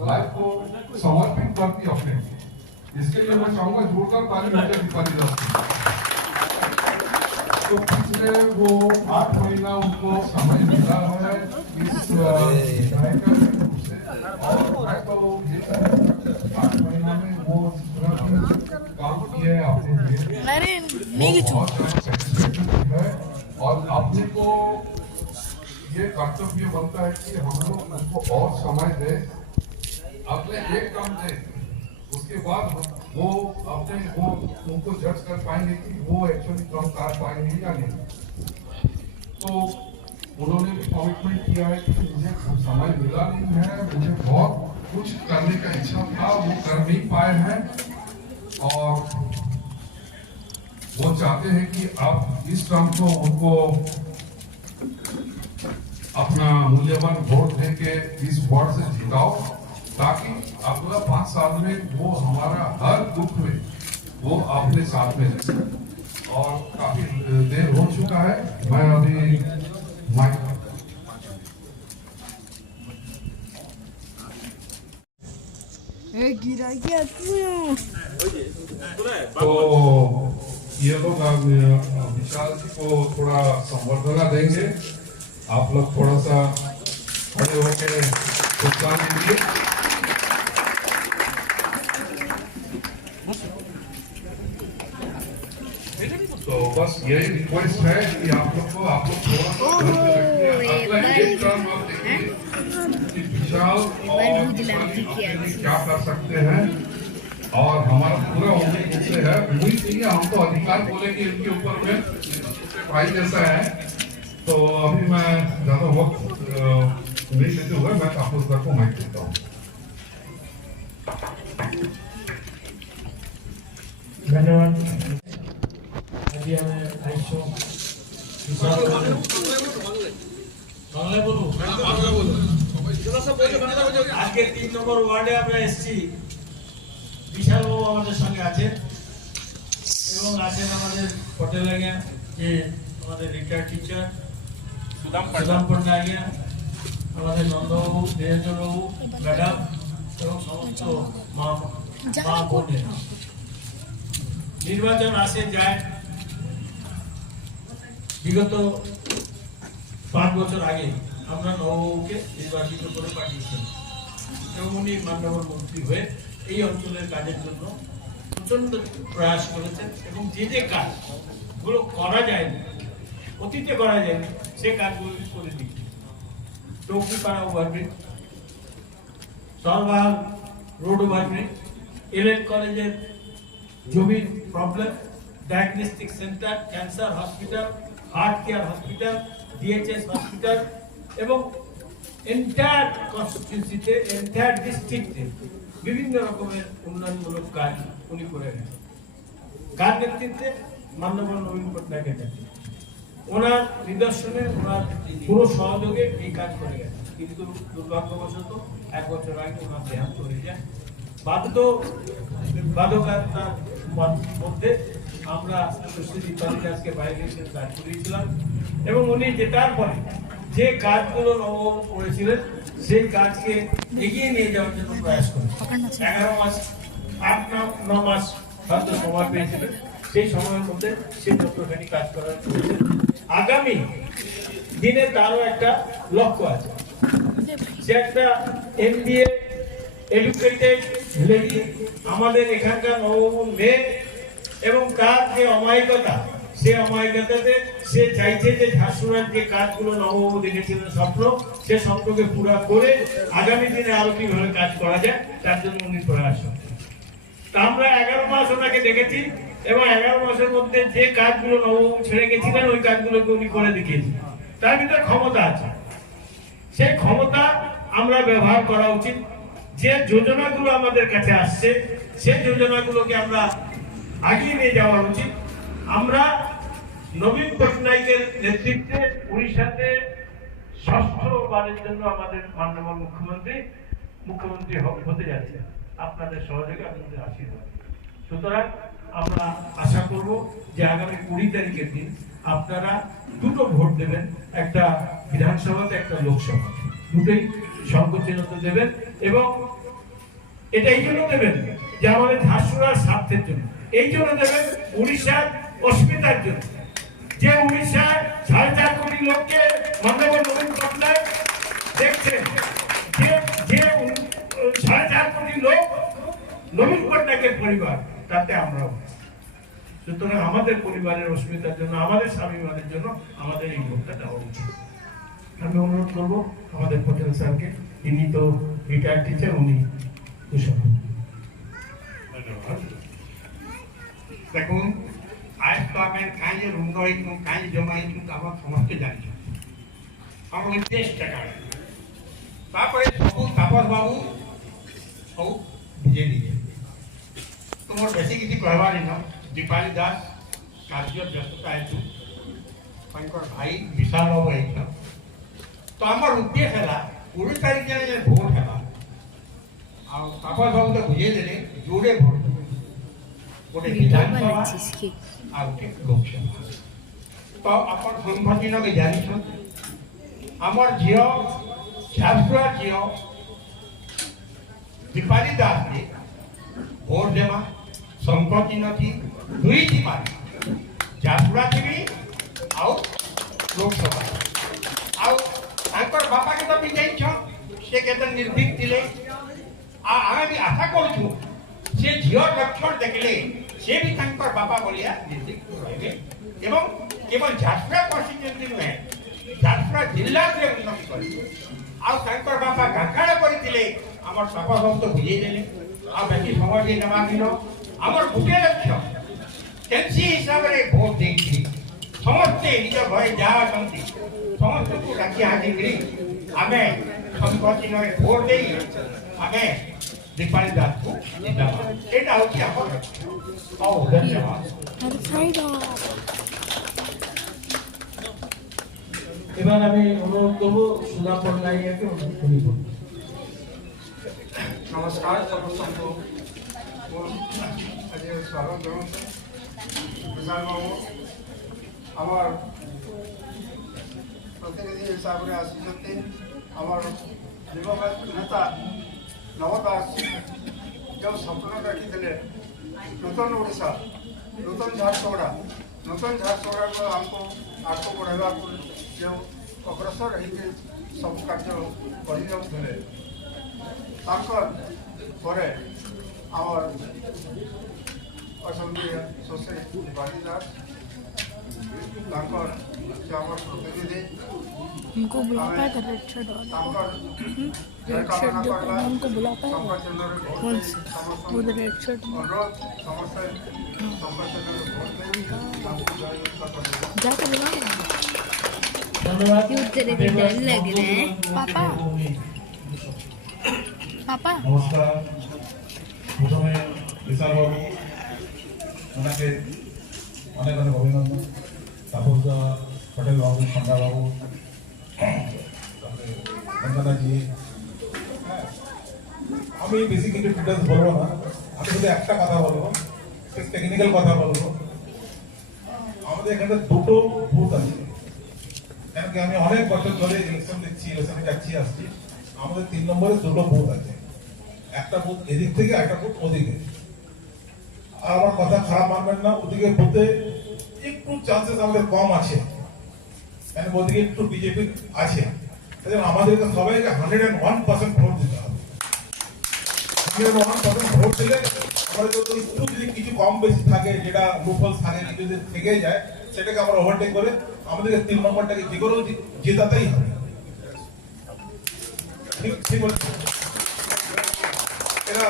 Life को समर्पित करती अपने लिए। इसके लिए मैं चाहूंगा जोरदार ताली मुझे दीपाली दास की। तो पिछले वो 8 महीना उनको समय मिला है इस विधायक से, और मैं तो ये 8 महीना में वो काम किए अपने लिए बहुत है। और अपने को ये कर्तव्य बनता है कि हम लोग उनको और समय दें, अपने एक काम दें, उसके बाद वो अपने वो उनको जज कर पाएंगे कि वो एक्चुअली काम कर पाएंगे या नहीं। तो उन्होंने भी कमिटमेंट किया है कि मुझे समय मिला नहीं है, मुझे बहुत कुछ करने का इच्छा था, वो कर नहीं पाए हैं, और वो चाहते हैं कि आप इस काम को उनको अपना मूल्यवान वोट देके इस वार्ड से जिताओ, ताकि अगला 5 साल में वो हमारा हर दुख में वो अपने साथ में रहे। और काफी देर हो चुका है, मैं अभी माइक तो ये लोग विशाल जी को थोड़ा संवर्धना देंगे। आप लोग थोड़ा सा खड़े होकर प्रोत्साहन दीजिए। तो बस यही रिक्वेस्ट है कि आप लोग थोड़ा विशाल और क्या कर सकते हैं, और हमारा पूरा उम्मीद से है। उम्मीद नहीं है, हम तो अधिकार बोलेंगे इनके ऊपर में, भाई जैसा है। तो अभी मैं ज्यादा वक्त नहीं लेते हुए मैं काफूसदार को माइक देता हूँ। धन्यवाद। আজকে 3 নম্বর ওয়ার্ডে আমরা এসেছি। বিশাল বাবু আমাদের সঙ্গে আছেন এবং আছেন আমাদের পটেলাগিয়া যে আমাদের রিটায়ার্ড টিচার সুদাম পট্টনায়ক, আমাদের নন্দবাবু, নিরঞ্জনবাবু, ম্যাডাম এবং সমস্ত মা বোনেরা। নির্বাচন আসে যায়, বিগত 5 বছর আগে আমরা নববাবুকে নির্বাচিত করে পাঠিয়েছিলাম এবং উনি মাননীয় মন্ত্রী হয়ে এই অঞ্চলের কাজের জন্য প্রচন্ড প্রয়াস করেছেন এবং যে কাজগুলো করা যায়নি, অতীতে করা যায়নি, সে কাজগুলো করে দিচ্ছে। টৌকিপাড়া ওভারব্রিজ, সরবাল রোড ওভারব্রিজ, এলএন কলেজের জমির problem, diagnostic centre, cancer hospital, heart care hospital, ডিএচএস hospital এবং এন্টায়ার কনস্টিটিউন্সিতে, এন্টায়ার ডিস্ট্রিক্টে বিভিন্ন রকমের উন্নয়নমূলক কাজ উনি করে গেছেন। কার নেতৃত্বে? মাননীয় নবীন পট্টনায়কের নেতৃত্বে। ওনার নিদর্শনে, ওনার পুরো সহযোগে এই কাজ করে গেছে। কিন্তু দুর্ভাগ্যবশত 1 বছর আগে ওনার দেহান্ত হয়ে যায়। বাধ্যবাধকতার মধ্যে আমরা সুশ্রী দীপালি দাসকে বাইরে এসে কাজ করিয়েছিলাম এবং উনি জেতার পরে যে কাজগুলো নববাবু করেছিলেন সেই কাজকে এগিয়ে নিয়ে যাওয়ার জন্য প্রয়াস করেন। 11 মাস 8-9 মাস হয়তো সময় পেয়েছিলেন, সেই সময়ের মধ্যে সে যতখানি কাজ করার করেছেন। আগামী দিনে তারও একটা লক্ষ্য আছে, সে একটা MBA এডুকেটেড লেডি, আমাদের এখানকার নববাবুর মেয়ে, এবং তার যে অমায়িকতা, সে অমায়িকতাতে সে চাইছে যে ঝাড়সুড়ার যে কাজগুলো নববাবু দেখেছিলেন স্বপ্ন, সে স্বপ্নকে পুরা করে আগামী দিনে আরো কিভাবে কাজ করা যায় তার জন্য উনি প্রয়াস। আমরা 11 মাস ওনাকে দেখেছি এবং 11 মাসের মধ্যে যে কাজগুলো নববাবু ছেড়ে গেছিলেন ওই কাজগুলোকে উনি করে দেখিয়েছেন। তার ভিতরে ক্ষমতা আছে, সেই ক্ষমতা আমরা ব্যবহার করা উচিত। যে যোজনাগুলো আমাদের কাছে আসছে সেই যোজনাগুলোকে আমরা আগিয়ে নিয়ে যাওয়া উচিত। আমরা নবীন পট্টনায়কের নেতৃত্বে উড়িষ্যাতে 6ষ্ঠবারের জন্য আমাদের মাননীয় মুখ্যমন্ত্রী হতে যাচ্ছে, আপনাদের সহযোগে, আপনাদের আশীর্বাদ। সুতরাং আমরা আশা করব যে আগামী 20 তারিখের দিন আপনারা দুটো ভোট দেবেন, একটা বিধানসভাতে, একটা লোকসভা, দুটোই সংকোচিত দেবেন এবং এটা এই জন্য দেবেন যে আমাদের ঝারসুগুড়ার স্বার্থের জন্য, এই জন্য দেবেন উড়িষ্যার অস্মিতার জন্য। যে উড়িষ্যার 4.5 কোটি লোককে মাননীয় নবীন পটনায়ক দেখছেন, যে 4.5 কোটি লোক নবীন পটনায়কের পরিবার, তাতে আমরাও। সুতরাং আমাদের পরিবারের অস্মিতার জন্য, আমাদের স্বাভিমানের জন্য আমাদের এই ভোটটা দেওয়া উচিত। আমি অনুরোধ করবো আমাদের পটেল স্যারকে, তিনি তো রিটায়ার্ড টিচার, উনি কুশল। দেখুন, আজ তো আমি কাজ রুন্ড হয়েছিল, কাজ জমা হয়েছিল, আমার সমস্ত জানিছ আমার উদ্দেশ্যটা কাজ। তারপরে সবু তাপস বাবু সব বুঝে দিয়ে তোমার বেশি কিছু কহবার না। দীপালি দাস কার্য ব্যস্ততা হেতু তাঁর ভাই বিশাল বাবু হয়েছিল। তো আমার উদ্দেশ্য হল 20 তারিখ যে ভোট হল, তাপস বাবু তো বুঝে দেলে जोड़े भोट गोटे विधानसभा आ गोटे लोकसभा। तो अपन संगठन में जानी आमर झील झारसुगुड़ा झील दीपाली दास ने भोट देवा संकटी नथी दुई थी मारी झारसुगुड़ा थी भी आउ लोकसभा आउ आंकर बापा के तो विजयी छ से केतन निर्भीक थिले। आमे भी आशा करू से झील लक्षण देखले से भी तांकर बापा बोलिया निर्भीक रहिबे एवं केवल झारसुगुड़ा कन्स्टिट्यूएंसी नुहे झारसुगुड़ा जिल्ला से उन्नति करिबे। आ तांकर बापा गांखाड़ा करिथिले हमर बापा सब तो बुझेई देले। आ बाकी समाज के नमागिन हमर गुटे लक्ष्य केनसी हिसाब रे भोट देछि समस्त निज घरे जा अछंती समस्त को डाकी हाजिरी आमे संपत्ति रे भोट देई आमे दीपाली दास को जिताबा एटा होछि हमर लक्ष्य। आओ धन्यवाद। এবার আমি অনুরোধ করবো সুধা পটনায়ককে উনি বলুন। नमस्कार समस्त आज स्वागत जनाऊँ विशाल बाबू आमर प्रतिनिधि हिसाब से आसी दिवंगत नेता नव दास जो स्वप्न रखी नूतन ओडिशा नूतन झारसुगुड़ा को आमको आगे बढ़ावा जो अग्रसर होकर सब कार्य कर ପରେ ଆମର ଅଛନ୍ତି ସୁଶ୍ରୀ ଦୀପାଲି ଦାସ ତାଙ୍କର ସେ ଆମର ପ୍ରତିନିଧି हमको बुला पाए था रेड शर्ट वाला रेड शर्ट जो पहना हमको बुला पाए कौन से वो रेड शर्ट में जाके बुला धन्यवाद। क्यों तेरे को डर लग रहा है पापा पापा नमस्कार। प्रथमे विशाल बाबू ओनाके अनेक अनेक अभिनंदन। तापसदा पटेल बाबू खंडा बाबू वंदना जी আমি বেশি কিছু ডিটেলস বলবো না। আমি শুধু একটা কথা বলবো, টেকনিক্যাল কথা বলবো। আমাদের এখানে দুটো বুথ আছে, কেন কি আমি অনেক বছর ধরে ইলেকশন দেখছি, ইলেকশনে যাচ্ছি আসছি। আমাদের 3 নম্বরে দুটো বুথ আছে, একটা বুথ এদিক থেকে একটা বুথ ওদিকে। আর আমার কথা খারাপ মানবেন না, ওদিকে বুথে একটু চান্সেস আমাদের কম আছে, কেন ওদিকে একটু বিজেপি আছে। আমাদেরকে সবাইকে 101% ভোট দিতে হবে। 101% ভোট দিলে আমাদের একটু যদি কিছু কম বেশি থাকে, যেটা লুপহোলস থাকে, যদি থেকে যায়, সেটাকে আমরা ওভারটেক করে আমাদেরকে 3 নম্বরটাকে যে করে জেতাতেই হবে। ঠিক বলছি, এরা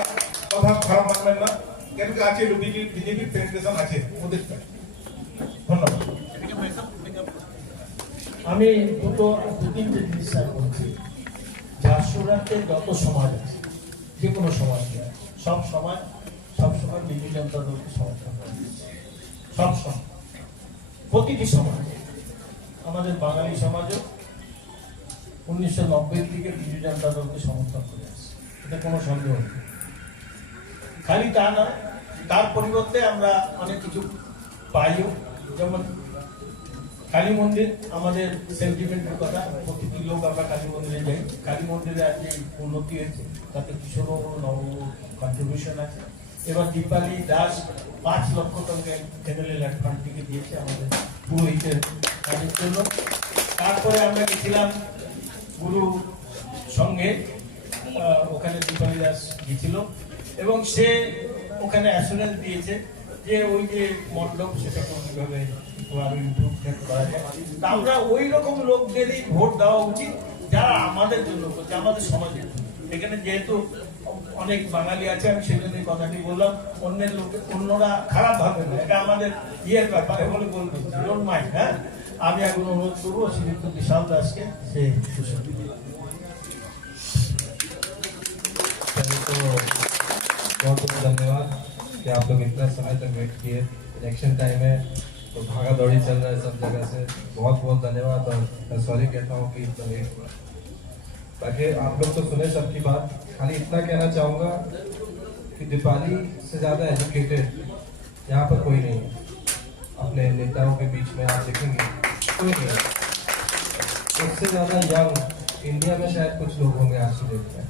কথা খারাপ মানবেন না, কেন কি আছে বিজেপি পেনিট্রেশন আছে ওদের। ধন্যবাদ। আমি দু তিনটে জিনিস বলছি। ঝারসুগুড়াতে যত সমাজ আছে, যে কোনো সমাজ সব সময় বিজু জনতা দলকে সমর্থন করে, সব সময় প্রতিটি সমাজ। আমাদের বাঙালি সমাজও 1990 থেকে বিজু জনতা দলকে সমর্থন করে আসছে, এটা কোনো সন্দেহ নেই। খালি তা না, তার পরিবর্তে আমরা অনেক কিছু পাইও, যেমন কালী মন্দির আমাদের সেন্টিমেন্টের কথা, প্রতিটি লোক আমরা কালী মন্দিরে যাই। কালী মন্দিরে আজ যে উন্নতি হয়েছে তাতে কিশোর নব কন্ট্রিবিউশন আছে। এবার দীপালি দাস 5 লক্ষ টাকা এমএলএ ল্যান্ড ফান্ড থেকে দিয়েছে আমাদের পুরোহিতের কাজের জন্য। তারপরে আমরা গেছিলাম গুরু সঙ্গে, ওখানে দীপালি দাস গিয়েছিল এবং সে ওখানে অ্যাসুরেন্স দিয়েছে যে ওই যে মণ্ডপ সেটাকে অনেকভাবে আরো ইমপ্রুভমেন্ট করা যায়। তা আমরা ওই রকম লোকদেরই ভোট দেওয়া উচিত যারা আমাদের জন্য করছে, আমাদের সমাজের জন্য। এখানে যেহেতু অনেক বাঙালি আছে, আমি সেই জন্য কথাটি বললাম, অন্যের লোকে অন্যরা খারাপ ভাবে না, এটা আমাদের ইয়ের ব্যাপারে বলে বলবো, ডোন্ট মাইন্ড। হ্যাঁ, আমি এখন অনুরোধ করবো শ্রীযুক্ত বিশাল দাসকে সে तो बहुत बहुत धन्यवाद कि आप लोग इतना समय तक वेट किए। इलेक्शन टाइम है तो भागा दौड़ी चल रहा है सब जगह से, बहुत बहुत धन्यवाद। और मैं सॉरी कहता हूँ कि इतना लेट हुआ। बाकी आप लोग तो सुने सबकी बात, खाली इतना कहना चाहूँगा कि दीपाली से ज़्यादा एजुकेटेड यहाँ पर कोई नहीं है। अपने नेताओं के बीच में आप देखेंगे कोई नहीं है। उससे ज़्यादा यंग इंडिया में शायद कुछ लोग होंगे आज की डेट में।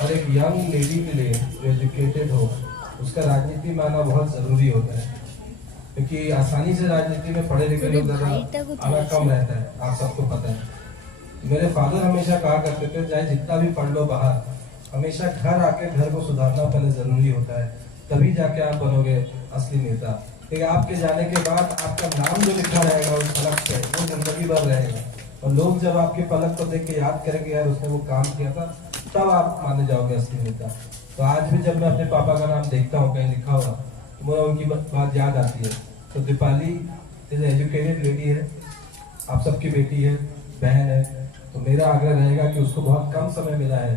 और एक यंग लेडी के लिए जो एजुकेटेड हो, उसका राजनीति में आना बहुत जरूरी होता है, क्योंकि आसानी से राजनीति में पढ़े लिखे लोग ज्यादा आना कम रहता है, आप सबको पता है। मेरे फादर हमेशा कहा करते थे, चाहे जितना भी पढ़ लो बाहर, हमेशा घर आके घर को सुधारना पहले जरूरी होता है, तभी जाके आप बनोगे असली नेता। क्योंकि आपके जाने के बाद आपका नाम जो लिखा रहेगा उस फलक पे, वो जिंदगी भर रहेगा। और लोग जब आपके फलक को देख के याद करेंगे यार उसने वो काम किया था, तब आप माने जाओगे असली नेता। तो आज भी जब मैं अपने पापा का नाम देखता हूँ कहीं लिखा हुआ, तो मुझे उनकी बात याद आती है। तो दीपाली इज एजुकेटेड लेडी है, आप सबकी बेटी है, बहन है। तो मेरा आग्रह रहेगा कि उसको बहुत कम समय मिला है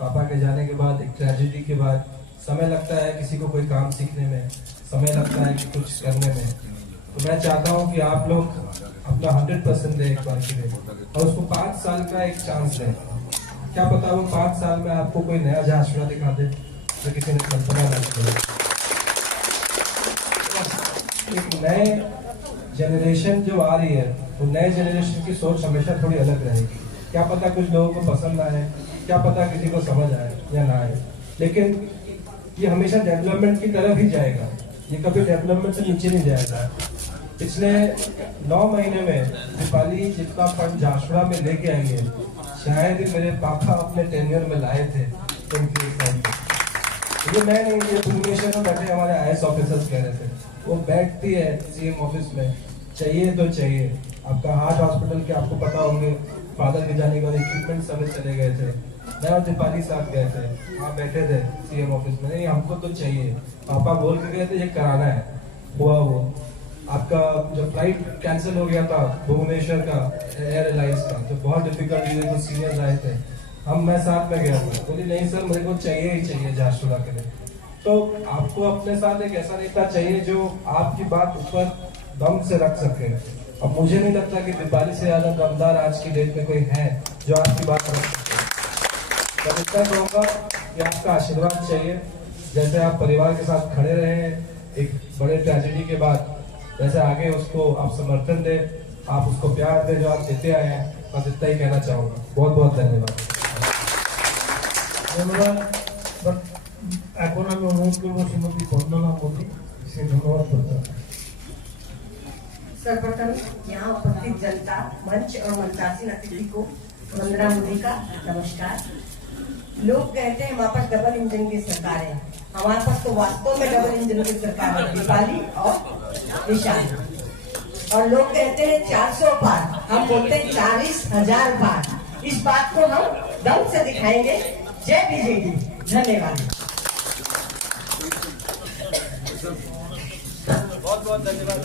पापा के जाने के बाद, एक ट्रेजेडी के बाद। समय लगता है किसी को कोई काम सीखने में, समय लगता है कि कुछ करने में। तो मैं चाहता हूँ कि आप लोग अपना 100% दें एक बार के लिए, और उसको 5 साल का एक चांस दें। क्या पता वो 5 साल में आपको कोई नया झांसुड़ा दिखा दे जो किसी ने कल्पना न की। एक नए जनरेशन जो आ रही है, वो नए जनरेशन की सोच हमेशा थोड़ी अलग रहेगी। क्या पता कुछ लोगों को पसंद आए, क्या पता किसी को समझ आए या ना आए, लेकिन ये हमेशा डेवलपमेंट की तरफ ही जाएगा, ये कभी डेवलपमेंट से नीचे नहीं जाएगा। पिछले 9 महीने में दीपाली जितना फंड झांसुड़ा में लेके आई है, शायद ही मेरे पापा अपने टेन्योर में लाए थे। ये मैं नहीं, ये भुवनेश्वर में बैठे हमारे IAS ऑफिसर्स कह रहे थे। वो बैठती है CM ऑफिस में, चाहिए तो चाहिए। आपका हार्ट हॉस्पिटल के आपको पता होंगे, फादर के जाने के बाद इक्विपमेंट सभी चले गए थे, मैं और दीपाली साथ गए थे, वहाँ बैठे थे CM ऑफिस में। नहीं, हमको तो चाहिए। पापा बोल के गए थे ये कराना है, हुआ वो। आपका जब फ्लाइट कैंसिल हो गया था भुवनेश्वर का एयर एलाइंस का, तो बहुत डिफिकल्ट हुई, तो सीनियर्स आए थे, मैं साथ में गया था। बोली नहीं सर मुझे को चाहिए ही चाहिए झारसुगुड़ा के लिए। तो आपको अपने साथ एक ऐसा नेता चाहिए जो आपकी बात ऊपर दम से रख सके। अब मुझे नहीं लगता कि दीपाली से ज्यादा दमदार आज की डेट में कोई है जो आपकी बात रख सके। तो इतना कहूँगा कि आपका आशीर्वाद चाहिए, जैसे आप परिवार के साथ खड़े रहे हैं एक बड़े ट्रेजेडी के बाद, वैसे आगे उसको आप समर्थन दें, आप उसको प्यार दें जो आप देते आए हैं। बस इतना ही कहना चाहूँगा। बहुत बहुत धन्यवाद। ধন্যবাদ। এখন আমি অনুরোধ করবো শ্রীমতী বন্দনা মোদী, সে ধন্যবাদ করতে। सर्वप्रथम यहाँ उपस्थित जनता, मंच और मंचासीन अतिथि को वंदना मोदी का नमस्कार। लोग कहते हैं हमारे पास डबल इंजन की सरकार है, हमारे पास तो वास्तव में डबल इंजन की सरकार है, दीपाली और विशाल। और लोग कहते हैं 400 पार, हम बोलते हैं 40,000 पार। इस बात को हम दम से दिखाएंगे। जय बीजेपी। धन्यवाद। बहुत बहुत धन्यवाद।